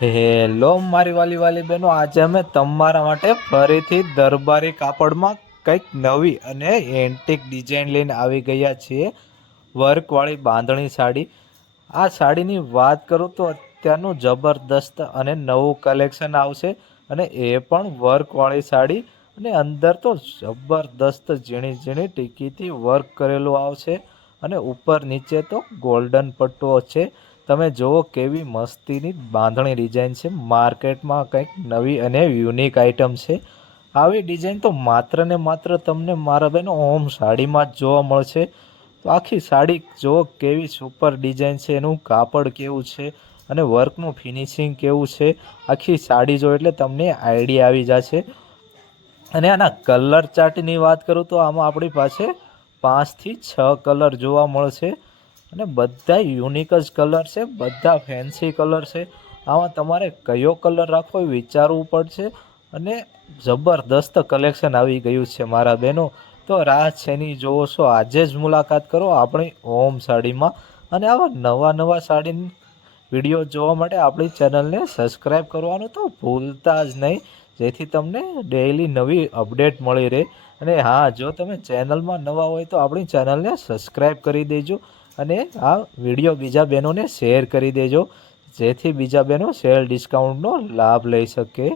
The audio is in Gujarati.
હેલો મારી વાલી વાલી બહેનો, આજે અમે તમારા માટે ફરીથી દરબારી કાપડમાં કંઈક નવી અને એન્ટિક ડિઝાઇન લઈને આવી ગયા છીએ. વર્કવાળી બાંધણી સાડી. આ સાડીની વાત કરું તો અત્યારનું જબરદસ્ત અને નવું કલેક્શન આવશે, અને એ પણ વર્કવાળી સાડી. અને અંદર તો જબરદસ્ત ઝીણી ઝીણી ટીકીથી વર્ક કરેલું આવશે, અને ઉપર નીચે તો ગોલ્ડન પટ્ટો છે. તમે જુઓ કેવી મસ્તીની બાંધણી ડિઝાઇન છે. માર્કેટમાં કંઈક નવી અને યુનિક આઇટમ છે. આવી ડિઝાઇન તો માત્ર ને માત્ર તમને મારા બહેનો ઓમ સાડીમાં જ જોવા મળશે. તો આખી સાડી જુઓ કેવી સુપર ડિઝાઇન છે, એનું કાપડ કેવું છે અને વર્કનું ફિનિશિંગ કેવું છે. આખી સાડી જો એટલે તમને આઈડિયા આવી જશે. અને આના કલર ચાર્ટની વાત કરું તો આમાં આપણી પાસે 5 થી 6 કલર જોવા મળશે, અને બધા યુનિક જ કલર છે, બધા ફેન્સી કલર છે. આમાં તમારે કયો કલર રાખવો એ વિચારવું પડશે. અને જબરદસ્ત કલેક્શન આવી ગયું છે મારા બહેનો. તો રાહ શેની જોવો છો, આજે જ મુલાકાત કરો આપણી ઓમ સાડીમાં. અને આવા નવા નવા સાડીની વિડીયો જોવા માટે આપણી ચેનલને સબસ્ક્રાઈબ કરવાનું તો ભૂલતા જ નહીં, જેથી તમને ડેઈલી નવી અપડેટ મળી રહે. અને હા, જો તમે ચેનલમાં નવા હોય તો આપણી ચેનલને સબસ્ક્રાઈબ કરી દેજો, અને આ વિડીયો બીજા બહેનોને શેર કરી દેજો, જેથી બીજા બહેનો સેલ ડિસ્કાઉન્ટનો લાભ લઈ શકે.